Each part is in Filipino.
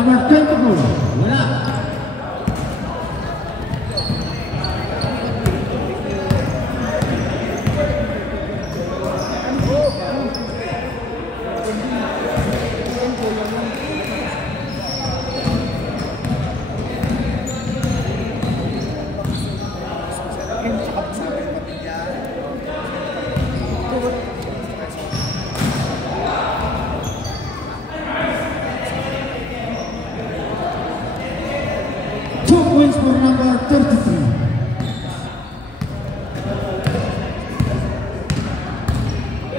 Number 24. Wala. Points for number 33.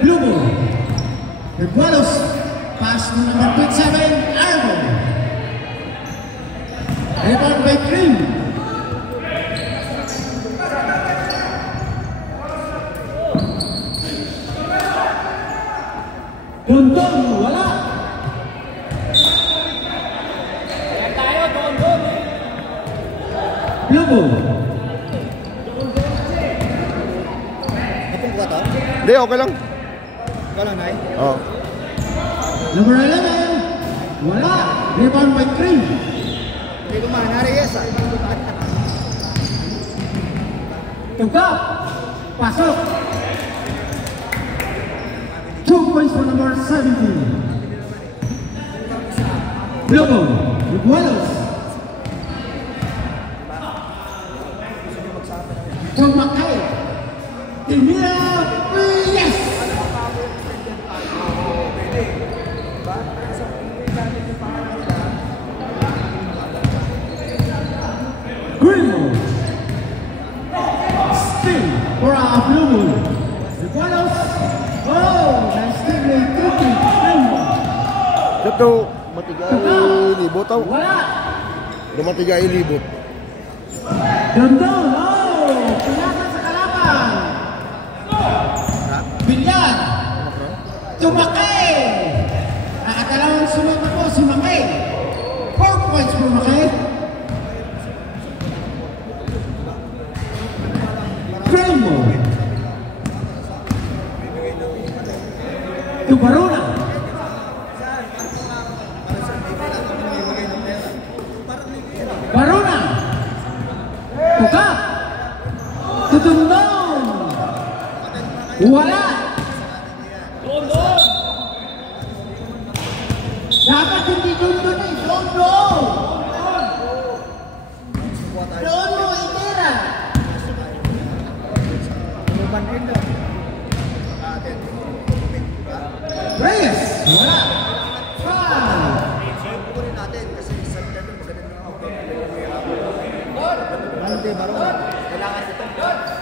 Blue ball. Regualos. Pass to number 27, Argo. Rebound by Green. Dondon, wala. Blue ball. Hindi, okay lang. Okay lang, Nay? Oo. Number 11. Wala. Rebound by Green. Hindi ko mahanari, yes, ah. Tugap. Pasok. 2 points for number 17. Blue ball. Regualos. Tumakay. Timira. Yes! Green ball. Still for a blue ball. Regualos. Oh, nice steal by Green ball. Ito, matigay libot tau. Wala. Matigay libot. Dondon. Pinakan sa kalaban. Bilyan. Tumakay. Nakatalawang sumama po si Makay. 4 points for Makay. Cremo. Tubarona. Barona. Tukap. Tutundong. Wala. Dapat hindi Dondon eh. Dondon. Dondon, itira. Reyes. Wala.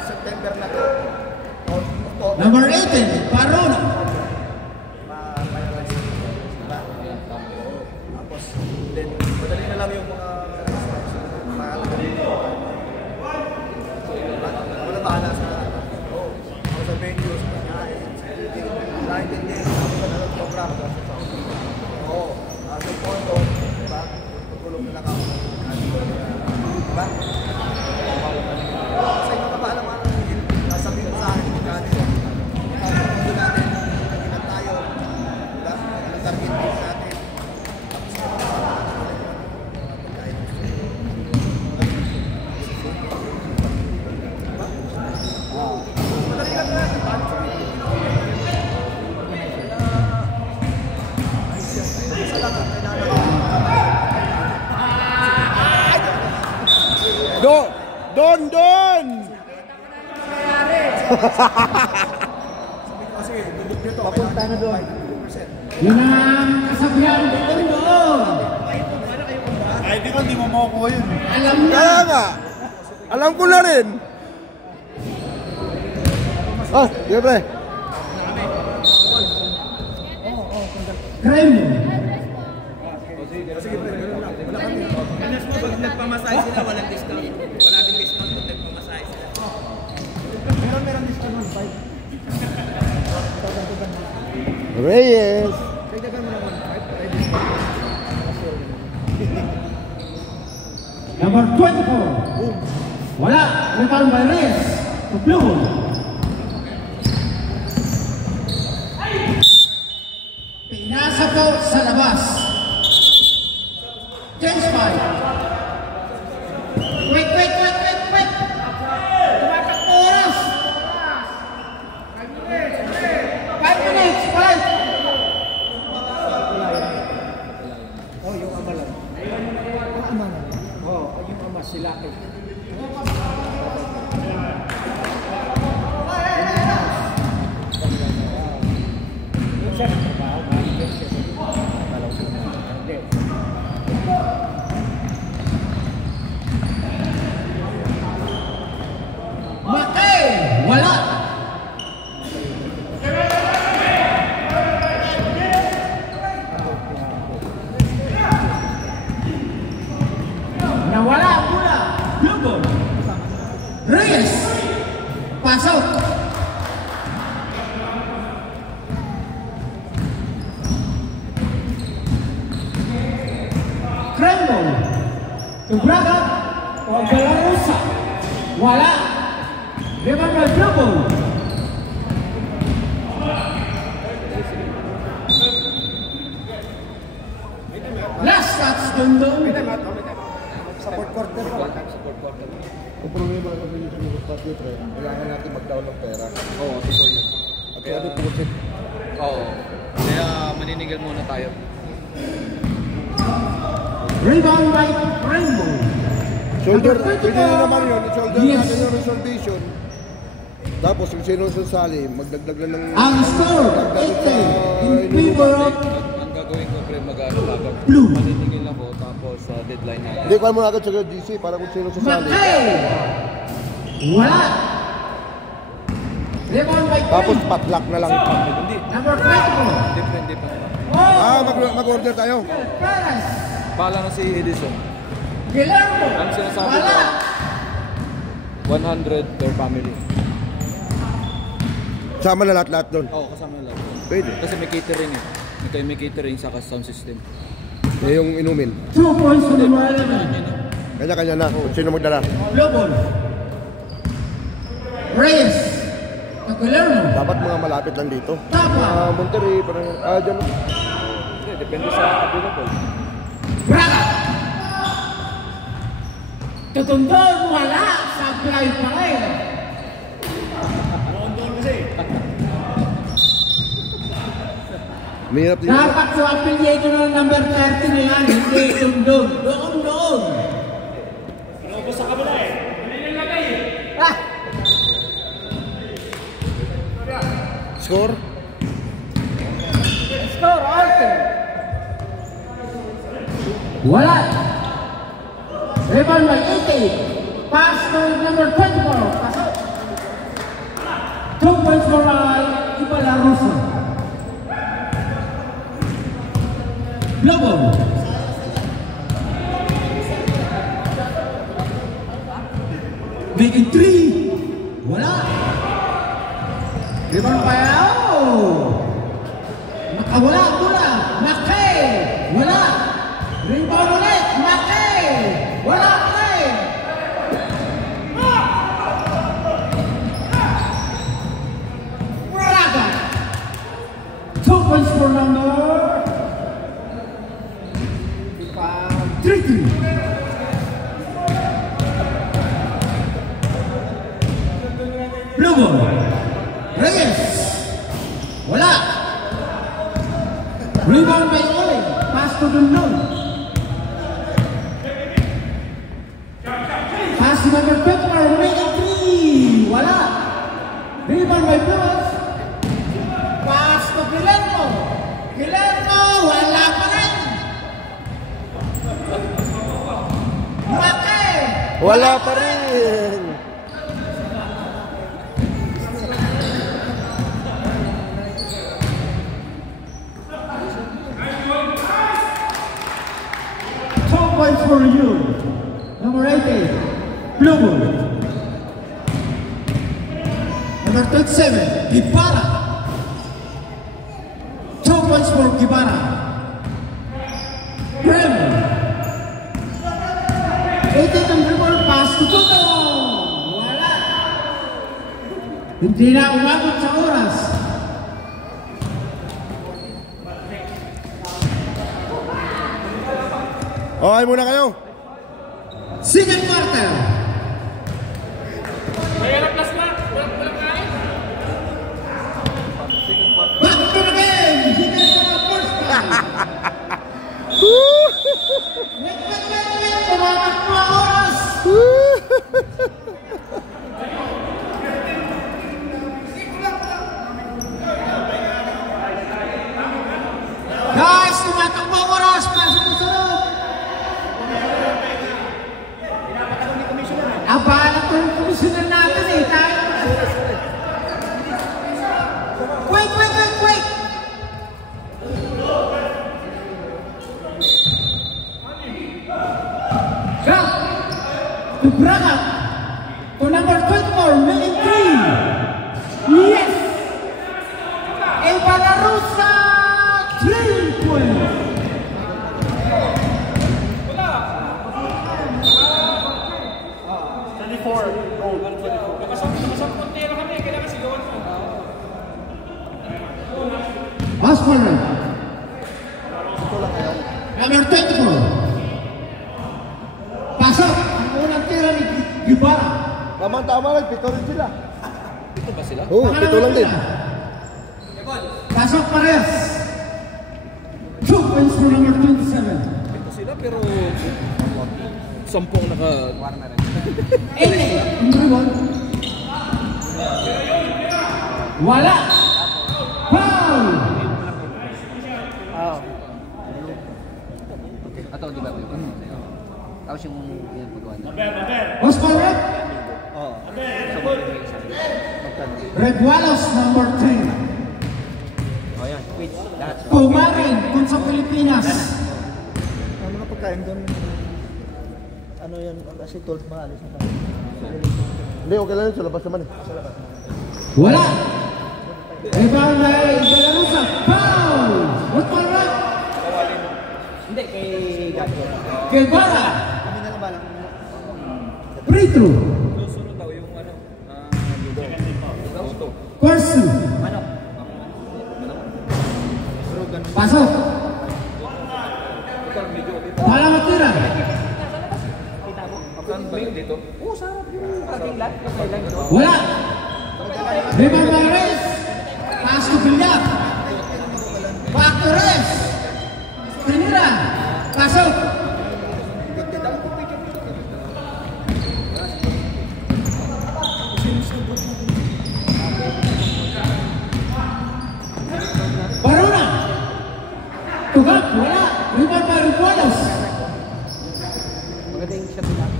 September na to. Number 18, Barona. Tapos, then, madali na lang yung mga wala bahala sa venue, sa pagkain, sa naintindihan, sa program. Oo, sa kondo, diba? Pagkulong na lang ako. Diba? Kasi nakabahala mga nasabihin sa akin kung gano'n yun. Kung natin, naginan tayo, diba? Ang target din natin. Dondon! Papunta na doon. Yun ang kasabihan ng Dondon. Ay, di mo moko yun. Alam na. Kaya nga. Alam ko na rin. Ah, siyempre. Cremo. Pag nagpamasahe sila, walang discount. Wala din discount pag nagpamasahe sila. Meron discount ng 5. Reyes. Dagdagan mo naman 5. Number 24. Wala. Rebound by Reyes. To Blue. Pinasa po sa labas. Bilaki. Makay! Wala! Nawala ang bola. Blue ball. Reyes. Pasok. Crumble. Tubraga. O Galarosa. Wala. Rebound by blue ball. Last touch, Dondong. Support quarter pa. Ang problema kasi yung sinustat yun, pre. Kailangan natin mag-down ng pera. Oo, totoo yun. At kaya deposit. Oo. Kaya maniningil muna tayo. Rebound by Rainbow. Shoulder, Number 24. pwede na naman yun. Shoulder Yes. natin yung reservation. Tapos kung sino sasali, magdagdag lang ng... Ang score, 80 in favor of Ang gagawin ko, pre, mag-aagapag. Blue. Maniningil ako, tapos sa deadline natin. Hindi, kuha mo agad sa GC para kung sino sasali. Makay. Wala. Rebound by Tapos Green. patlock na lang. Hindi. Number 24. Different. Oh, Mag-order tayo. Perez. Pala na si Edison. Guillermo. Ano sinasabi Wala. ko? 100 per family. Sama na lahat-lahat doon. Oo, kasama lang. Pwede. Kasi may catering eh. May catering sa sound system. Yung inumin. 2 points for number 11. Kanya-kanya na. Kung sino magdala. Blue ball. Reyes. Guillermo. Dapat mga malapit lang dito. Tapa. Monterrey, parang... dyan. Hindi, depende sa available. Braga. Tutundon. Wala. Supply pa rin. Mahirap din. Dapat sa apelyido ng number 30 na yan, hindi tundog. Doon. Score? Score, Arthur. Wala. Rebound by 80. Pass to number 24. Pasok. 2 points for Ibalarusa. Lobo. Making 3. Wala. Rebound by Nakawala ang bola. Makay. Wala. Rebound ulit. Makay. Wala pa rin. Braga. 2 points for number 3-3. Blue ball. Reyes. Wala. Rebound by Ole. Pass to Dundon. Pass to number 24. Making 3. Wala. Rebound by Blues. Pass to Guillermo. Wala pa rin. Makay. Wala pa rin. Points for you. Number 80, Blue Bull. Number 27, Gibara. 2 points for Gibara. Graham. 80 ang dribble pass to Toto. Wala. Hindi na umabot sa oras. Okay muna kayo. Second quarter. Back to the game. Hindi na first time. Wait. Tumatakbo ang oras. Abala ko yung komisyoner natin eh. Tayo. Wait! Jump! To Braga. To number 24, making 3. Yes! Eva La Rosa, 3 points. Osborne. Number 24. Pasok ang unang tira ni Guevara. Tama lang, pito rin sila. Ito ba sila? Oo, pito lang din. Pasok parehas. 2 points for number 27. Ito sila pero sampung naka... 8. Number 1. Wala. Foul. Atau di bawah. Tapos yung paggawa na. Osborne. Oo. Red Wallace, number 10. Oh yan, quit. Lahat. Kumarin kung sa Pilipinas. Ano na pagkain doon? Ano yan? Kasi 12 maalis na tayo. Hindi, okay lang yun. Sa labas naman eh. Wala. Rebound by Belarusa. Foul. Osborne. Hindi, kay Gato. Guevara. Kami na lang balang. Free throw. Susunod daw yung ano, Ludo. Corsu. Manok. Pasok. Wala matira. Saan ba yun dito? Oo, sarap yung parking lot. Kailan ito? Wala. Rebound by Reyes. Pass to Villar. Back to Reyes. Tinira. Pasok. Baruna. Tugak. Wala. Rebound by Rupualos. Maganda yung shot nila.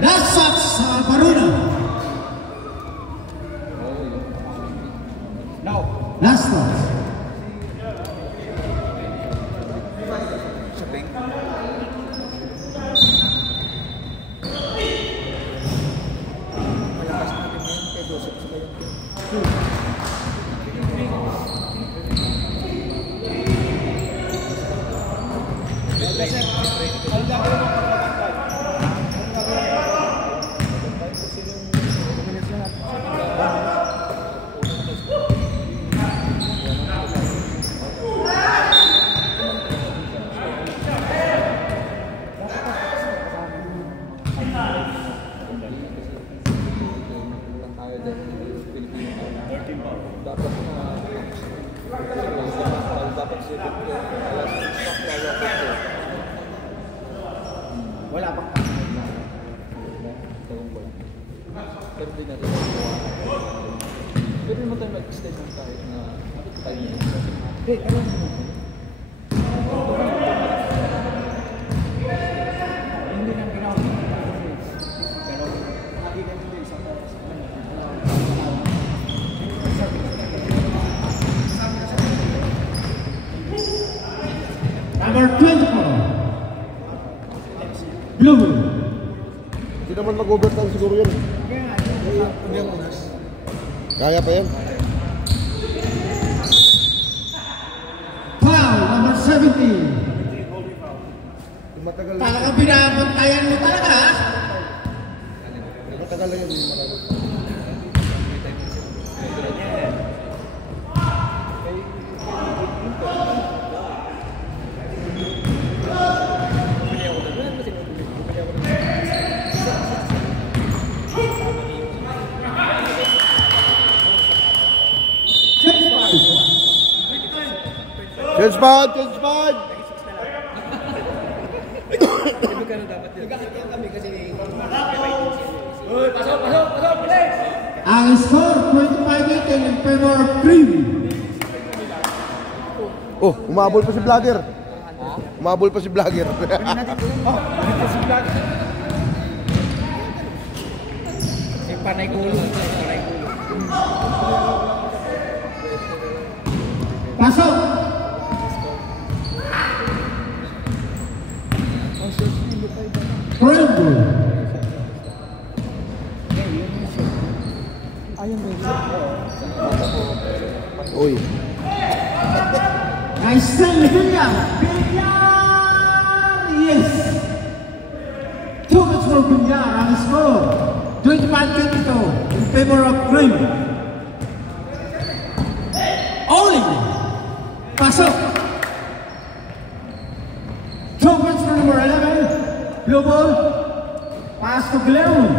Last shots Baruna. Last shots. Malakas natin ngayon kay Joseph sa kayong Wala pa. Pero di natin pwede mo tayo mag-extend ng tayo na tayo yun. Hey, ano mo? Hindi nang ginawa. Pero nakita nyo din sa Number 24. Blue. Hindi naman mag-overtime siguro yan. Kaya pa yan. Foul, number 17. Matagal Talagang binabantayan mo talaga, ha? Matagal lang yun. Change bad! Ang score, 25-18 in favor of Cream. Oh, umabol pa si Vladder. Umabol pa si vlogger. Kunin natin ulit. Dito si vlog. Si Panay Gulo. Panay Gulo. Pasok! Rumble! Ayun ba yun? Uy. Nice save, Villar! Villar! Yes! 2 points for Villar on the score. 25-22 in favor of Green. Oli! Pasok! 2 points for number 11. Blue ball. Pass to Guillermo.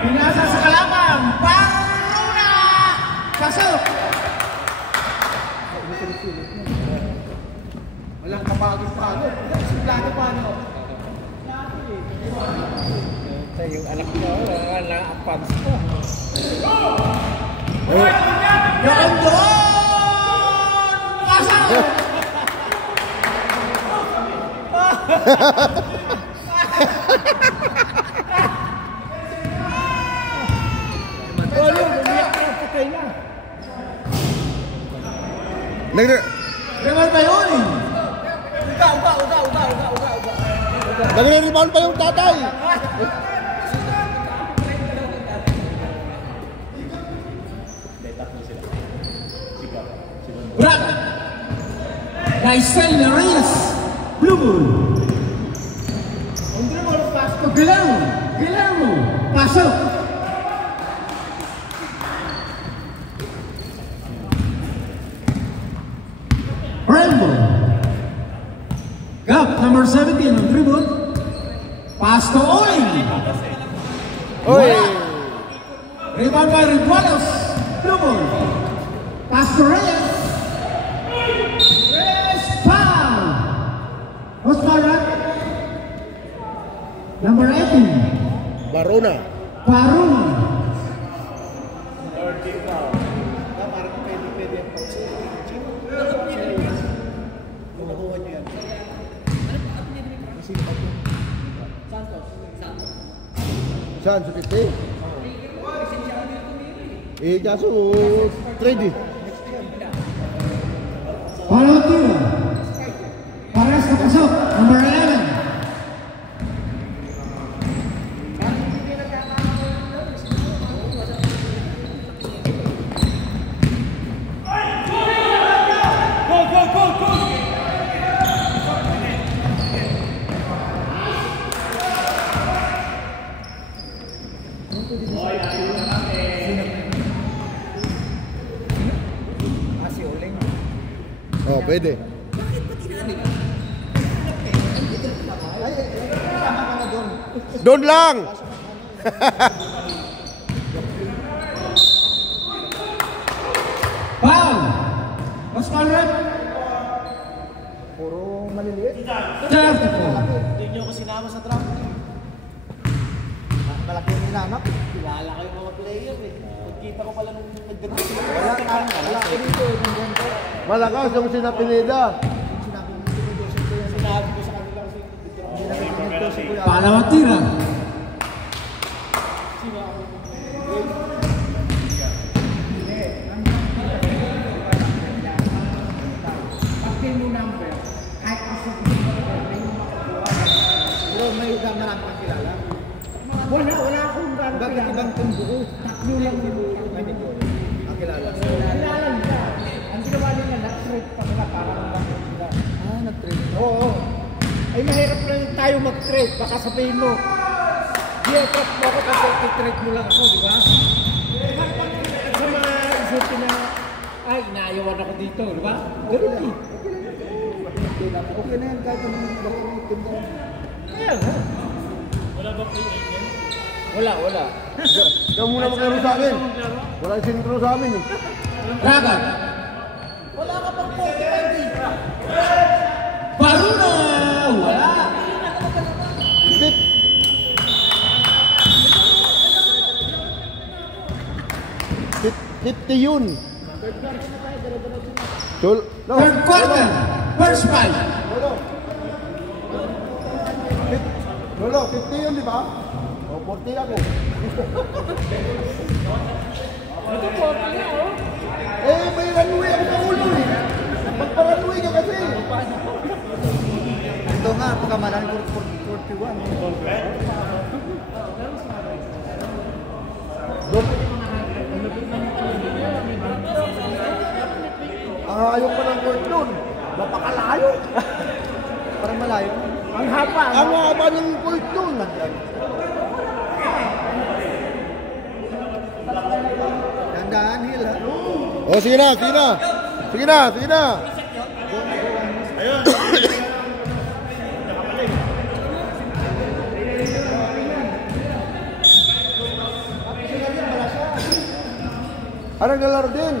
Pinasa sa kalaban. Baruna! Pasok! Walang kapagod-pagod. Si vlog paano? Yung anak niya, na-pumps pa. Yan doon! Pasok! Umiyak na, patay na. Reward by Oli. Nagre-rebound pa yung tatay. Brad. Naisel Reyes. Blue ball. Andre mo pass to Guillermo. Guillermo. Pasok. Rainbow. Gap number 17 on dribble. Pass to Oli. Uy. Rebound by Ritualos. Blue ball. Pass to Reyes. Reyes foul. Who's foul, right? Number 18. Barona. Barun. Parang pwede ang Kunakuha niyo yan. Saan? Sa 50? Eh, kaso, trade eh. Follow tiro. Pares na pasok. Number 11. Si Oleng. Oh, pwede. Doon lang! Foul. What's foul, right? Puro maliliit. 34. Hindi niyo ako sinama sa draft. Malaki yung hinanap. Kilala ko yung mga player eh. Pagkita ko pala nung nag-draft. Wala ko dito eh. Malakas yung sinapinida. Sinabi ko sa kanila kasi hindi na nag-draft si Kuya. Palawa tira. Pero may iba marami kang kilala. Wala akong gano'n Bakit kilala. ibang team buo? Tatlo lang dito. Ay, hindi ko. Ang kilala. Kilala nila. Ang ginawa nila, na-trade pa nila para mag-trade sila. Ah, nag-trade. Oo. Ay mahirap lang tayo mag-trade. Baka sabihin mo, i-trade mo ako kasi i-trade mo lang ako, di ba? Sa mga isipin na, ay, inaayawan ako dito, di ba? Ganun eh. Okay na yan kahit anong bakit team na. Kaya nga. Wala. Ikaw muna maglaro sa akin. Wala yung sintro sa amin eh. Dragon. Wala ka pang 40-20. Baruna. Wala. 50 yun. Chol, no. Third quarter, first five. Lolo, 50 yun, di ba? O, 40 ako. May runway ako sa ulo eh. Magpa-runway ka kasi. Ito nga, pagkamalan ko 41. Ayaw pa ng court doon. Napakalayo. Parang malayo. Ang haba. Ang haba ng court doon. Dandaan, Hill, ha? O, sige na, sige na. Sige na, sige na. Ano naglalaro din?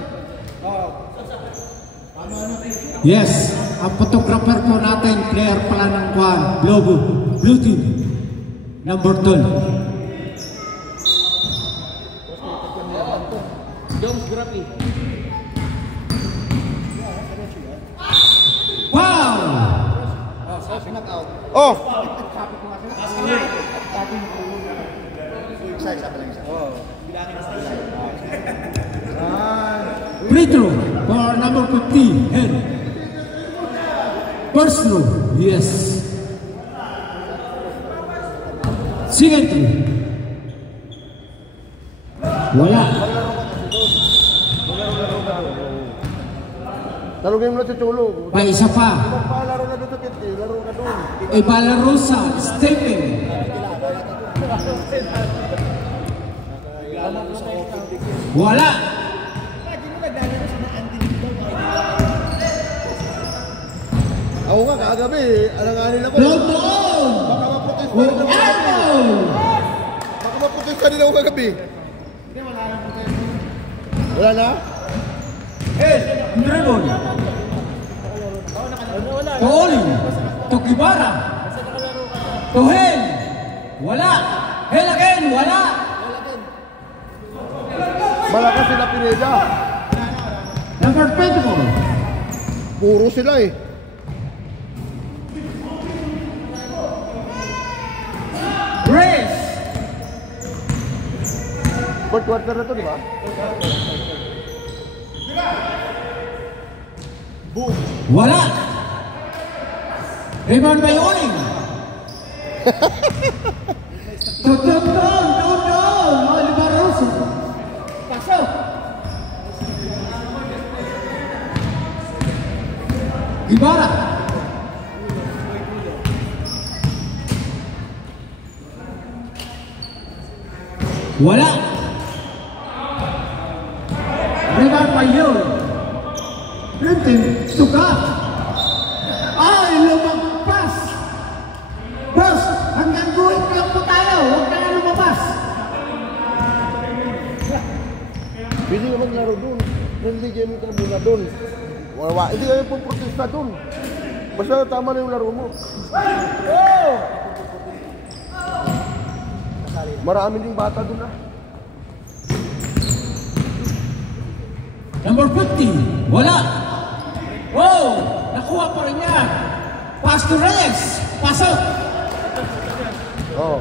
Yes, ang photographer po natin, player pala ng Kwan, Blue Team, number 12. Wow! Oh! Free throw for number 15, Hen. First throw, yes. Second throw. Wala. Talugin mo na si Cholo. Pa isa pa. Magpalaro na doon sa kit, laro ka doon. Ibalarosa, stepping. Wala. Ako nga, kagabi, alanganin ako. Blow down. Baka maprotesta With rin ako. elbow. Baka maprotesta rin ako kagabi. Wala na? Dribble. To Oli. To Kibara. To Hen. Wala. Hen again. Wala. Malakas sila Pineda. Number 24. Puro sila eh. Race. Fourth quarter na to, di ba? Wala. Rebound by Oling. Doon. Oliver Rosso. Pasok. Ibarra. Wala. Rebound by Yul. Renting. Suka. Ay, lumagpas. Boss, hanggang guhit lang po tayo. Huwag ka na lumabas. Hindi ka maglaro doon. Hindi kayo ka muna doon. Wala, hindi kayo pong protesta doon. Basta tama na yung laro mo. Oh! Marami ding bata doon ah. Number 50. Wala. Wow! Nakuha pa rin niya. Pass to Reyes. Pasok. Oo.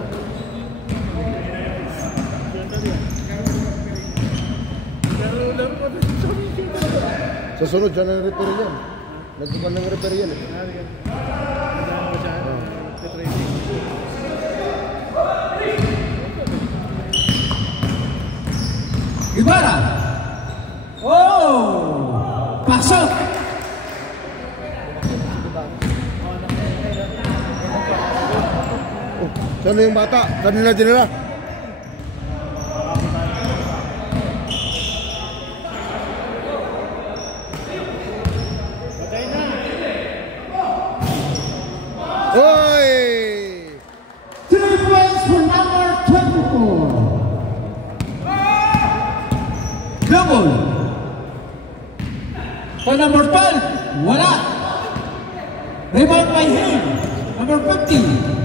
Sa sunod, dyan ang repair yan. Nagtukan ng repair yan eh. Ibarra. Oh! Pasok. Saan na yung bata? Saan nila dinala? Hoy! 3 points for number 24. Double. For number 12. Wala. Rebound by him. Number 50.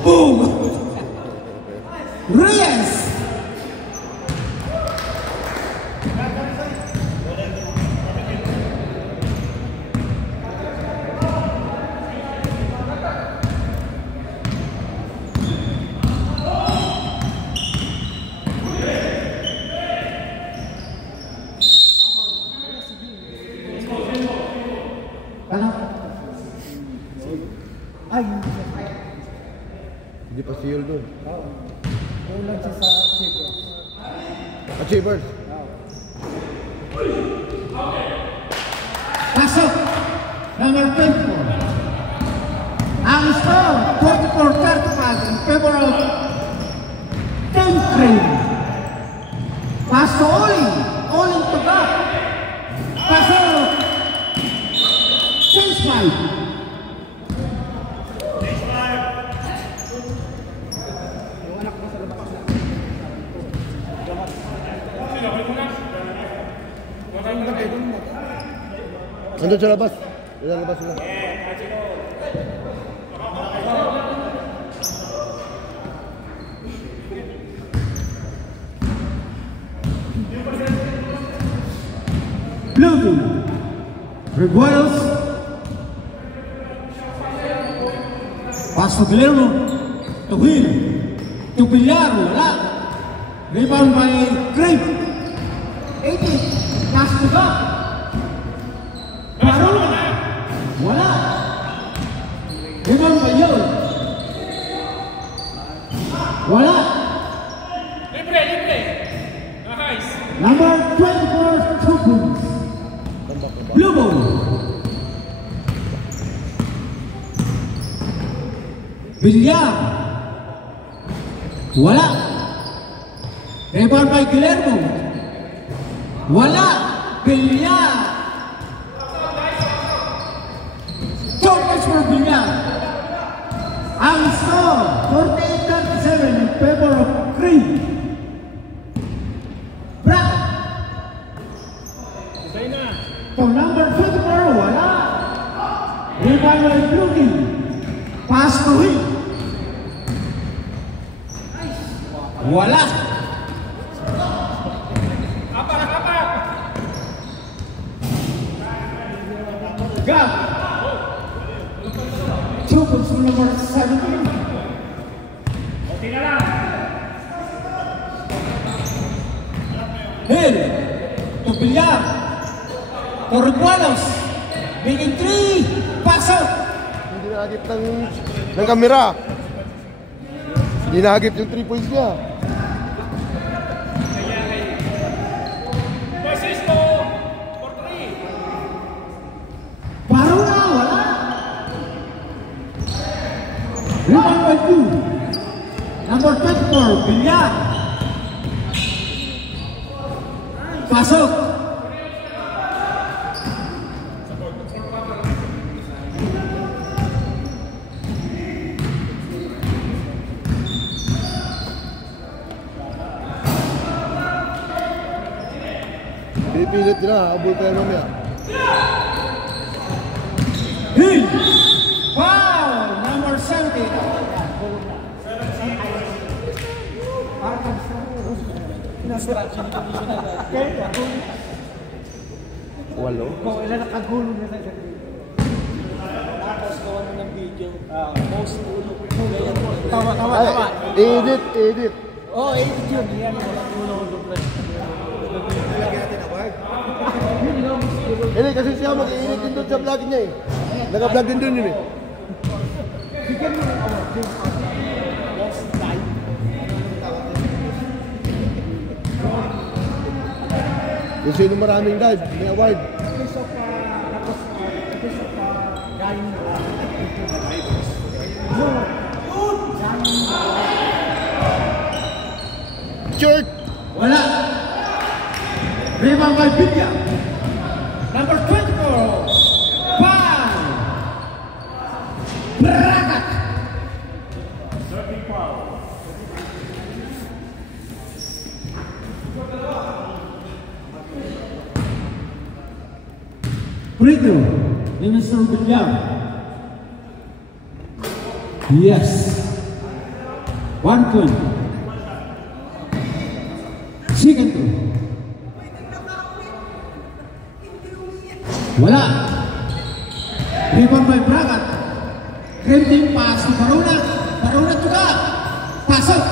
Boom! Reyes! Siul doon. Kulang siya sa Chico. Achievers. Pasok. Number 24. Ang score, 44-35 in favor of Team Cream. Pass to Olin. Olin to back. Pasok. 6-5. Nandun sa labas. Lalabas sila. Blue team. Rebuelos. Pass to Guillermo. To Will. To Villar. Wala. Rebound by Craig. 80. Pass to God. Baruna. Wala. Rebound by Yul. Wala. Libre, libre. Nice. Number 24, 2 points. Blue ball. Villar. Wala. Rebound by Guillermo. Wala. Villar. 2 points for Villar. Ang score, 48-37 in favor of Cream. Brad. So number 24, wala. Rebound by Blue team. Pass to him. Wala. Gap. 2 points from number 17. Hill. To Villar. To Rebuelos. Making 3. Pass out. Hindi nahagip ng kamera. Hindi nahagip yung 3 points niya. Baruna, wala. Rebound by 2. Number 24, Villar. Pasok. Pinipilit nila, abol tayo mamaya. Hill. Wow, number 70. Walo. Kung ilan nakagulong na sa gabi. Tapos gawa mo ng video. Most ulo. Tawa. Edit. Oh, edit yun. Yan mo. Ulo. Lagyan natin award. Hindi kasi siya mag-edit din doon sa vlog niya eh. Naka-vlog din doon yun eh. Bigyan mo ng award. Most time. Kung sino maraming dive, may award. Because of dying Short! Wala. Rebound by Villar. Number 24. Foul. Bragat. Free throw. Ni Mr. Villar. Yes. 1 point. Second throw. Wala. Rebound by Bragat. Cream team pass to Baruna. Baruna juga. Pasok.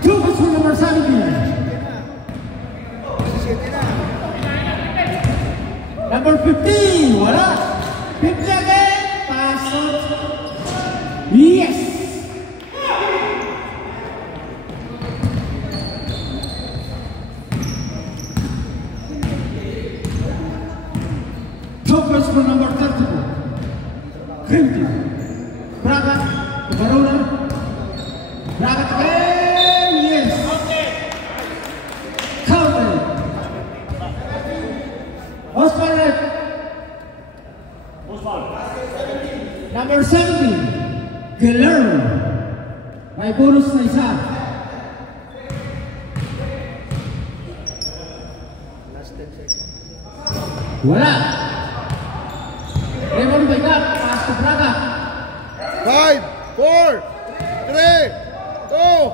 Two points for number 17. Number 15. Wala. 50 again. Pasok. corner. Bracket again. Yes. Counter. Osman left. Number 17. Guillermo. May bonus na isa. Last 10 seconds. Wala. Raymond Baigap. Pass to Braga. 5, 4, 3, 2.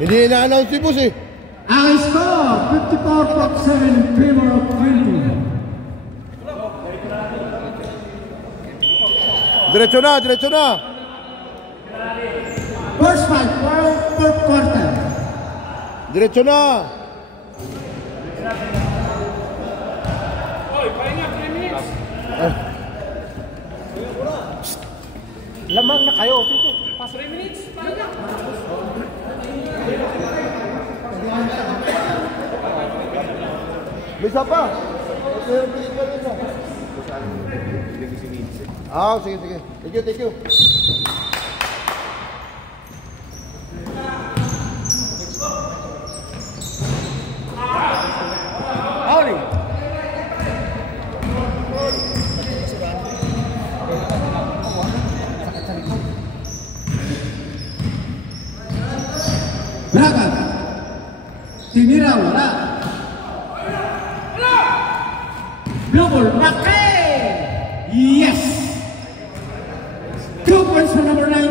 Hindi ina-announce si boss eh. Ang score, 54-47 in favor of Philippines. Diretso na, diretso na. First fight, fourth quarter. Diretso na. Lamang na kayo. Pass. May isa pa. Ah, sige, sige. Thank you, thank you. Howdy. Braga. Tinira, wala. Blue ball, Mackay! Yes! 2 points for number 19.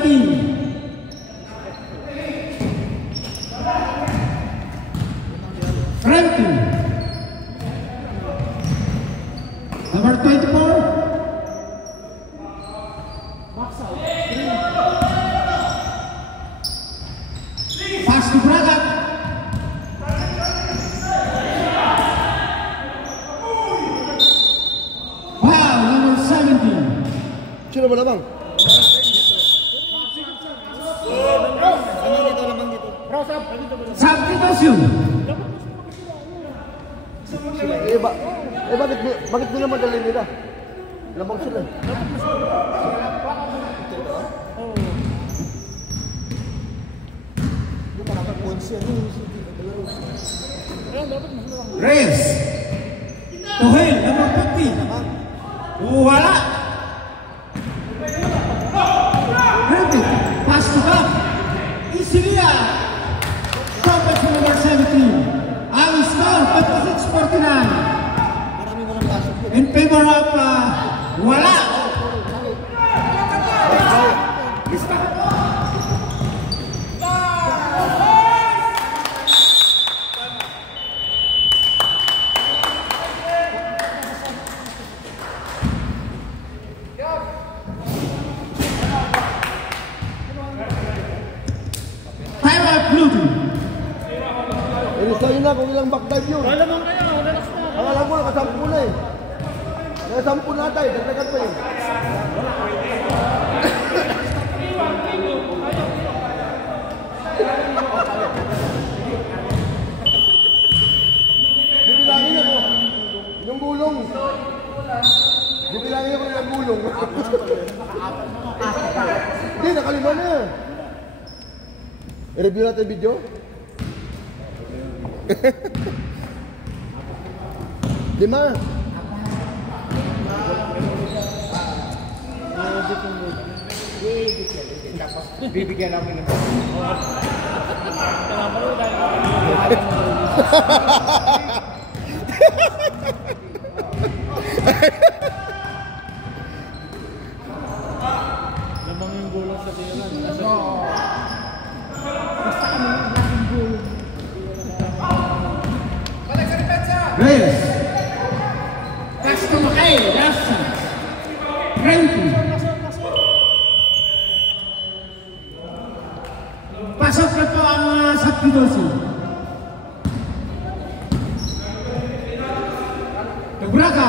Frankie. Number 24. Pass to Braga. Wow, number 17. Sino ba lamang? Substitution. Bakit nila madali nila? Lamang sila. Reyes. Tuhel, number 50. Wala. Herbie, pass to Gap. Isilia. Compass number 17. Ang score, 56-49. In favor of wala. Time out, Blue Team. Sa'yo na kung ilang backdive yun. Lamang kayo. Relax na. Alam mo, nakasampu na eh. Nakasampu na tayo, dagdagan pa yun. Bibilangin ako. Yung gulong. Bibilangin ako yung gulong. Hindi, nakalima na. I-review natin yung video. Lima. Bibigyan namin ng lamang yung gulong sa tiyan. Basta kami yung gulong. Reyes. Pass to Mackay. Last chance. Frankie. Pasok na po ang substitution. Braga.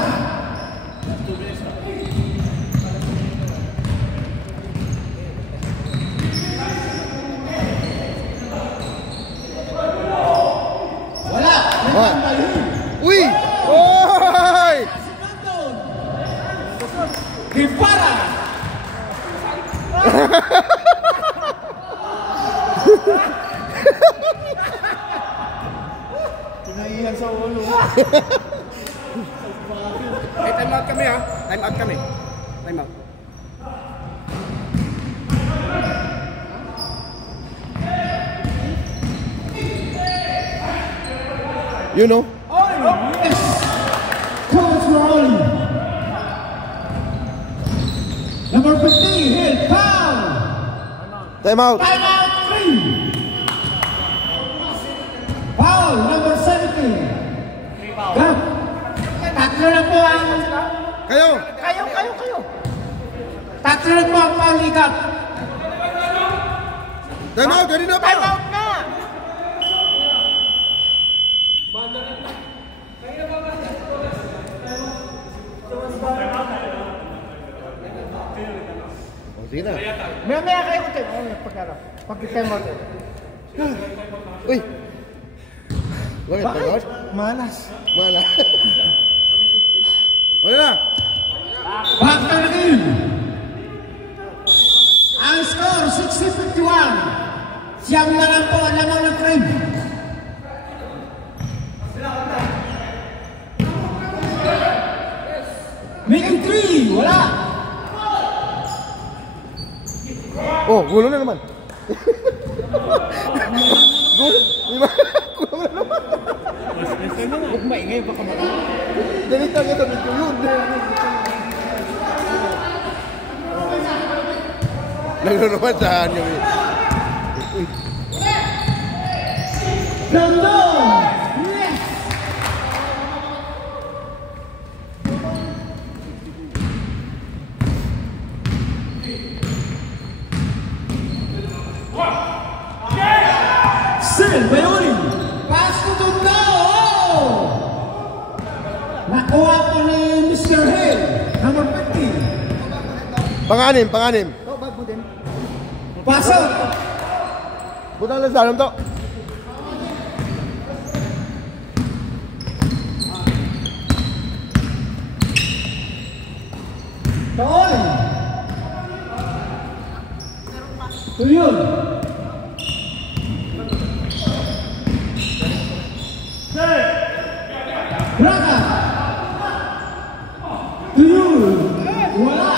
Wala. Uy! Oy! Guevara. Pinahiyan sa ulo. Eh, time out kami ha. Time out kami. Time out. You know? Oh, yes. Coach Rolly. Number 15, Hill, foul. Time out. Time out 3. Foul, number 17. Gap. Tatlo na po ang... Kayo! Kayo. Tatlo na po ang foul ni Gap. Time out! Kanina pa! Time out na. Oh, sige na. Maya kayo ko tayo. Pag-time out. Uy! Bakit? Time out? Malas. Mala. Wala na! Back to the game. Ang score, 60-51. Siyang na lang po ang lamang ng frame. Making 3, wala. Oh, gulo na naman. Gulo. Gulo na naman. Huwag maingay, baka makakita. Dalita nga sabi ko yun. Nagnunumansahan kami. Gandong! Yes! Still, Bayoni! Pass to Tondo! Nakuha po ni Mr. Hill, number 15. Panganim. Pasok! Butang lang sa alam to. Taon! Tuyun! Braga! Tuyun! Wala!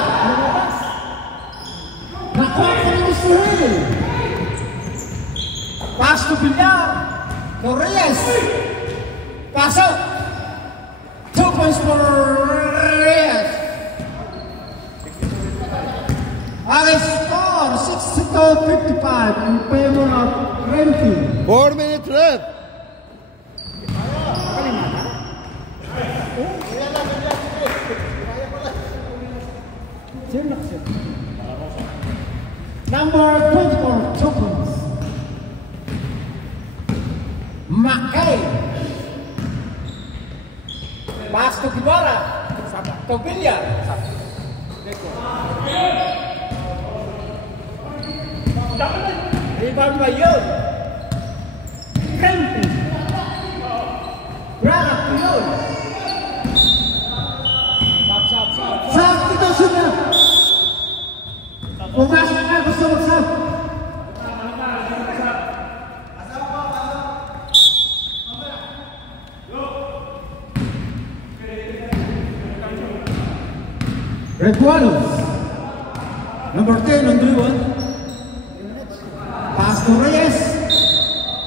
Nakuha ko ni Mr. Hill! Pass to Villar! Torres! Pasok! 2 points for Reyes! Ang score, 62-55 in favor of Renfield. 4 minutes left. Number 24, 2 points. Mackay. Pass to Guevara. To Villar. Rebound by Yun. Renfield. Braga to Yun. Substitution na. Pumasok na, gusto magsab. Recualos. Number 10 on dribble. Pass to Reyes.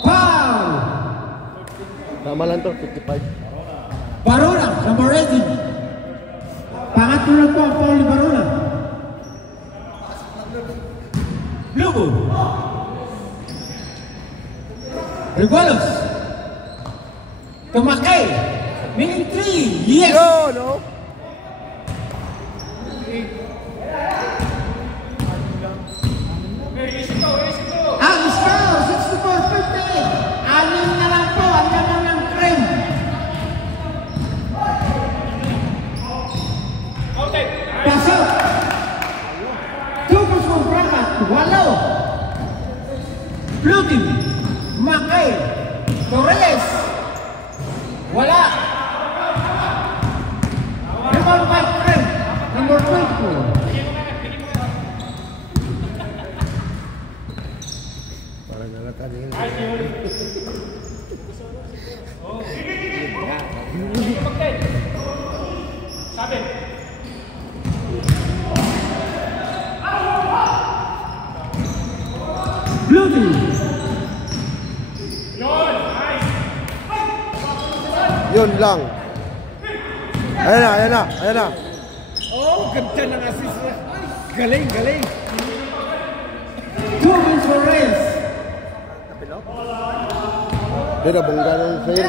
Foul. Tama lang to, 55. Barona, number 18. Pangatlo na po ang foul ni Barona. Lugo. Recualos. Tumakay. Meaning 3. Yes. No. Ang score, 64-58. Anim na lang po ang laman ng cream. Pasok. 2 points for Braga. 8. Blue team. Mackay. Torres. Wala. Rebound by cream. Number 24. Parang nalata din. Blue team. Yun lang. Ayan na, ayan na, ayan na. Oh, ganda ng assist niya. Galing, galing. 2 wins for Reyes. Pero bongga ng fail.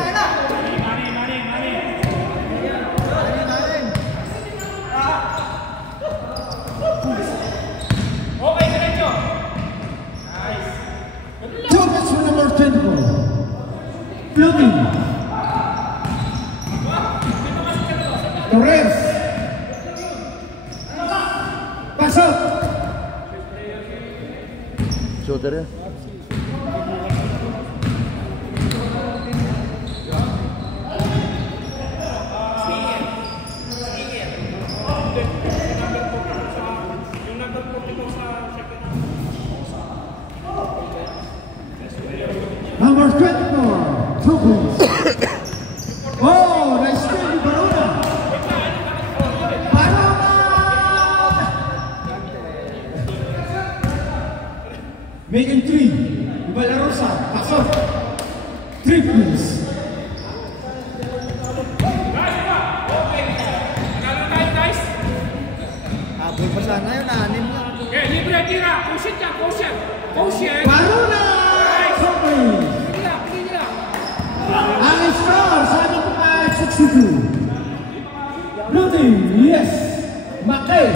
Two wins for number 24. Blue team. Torres. Pasok. Shooter yan. Number 24. 2 wins. Oh, nice steal ni Barona. Barona. Making 3. Ibalarosa. Pasok. 3 wins. Habol pa sana yun, 6 lang. libre tira, quotient yan, quotient. Quotient. Barona. 2 wins. Alistar, 75-62. Blue team, yes. Makay.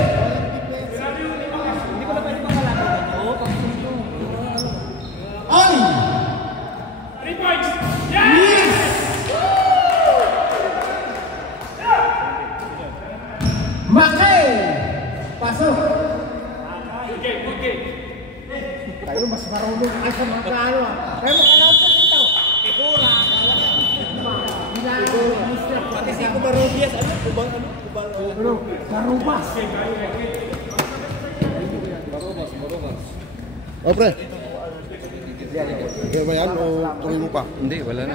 Oli. 3 points. Yes. Makay. Pasok. Good game, good game. Tayo mas marunong ay sa mga ano ah. Kaya mo announcer dito. Pati si Kubarobias, Kubang, Ano? Karubas. O pre. Kaya ba yan o tuloy mo pa? Hindi, wala na.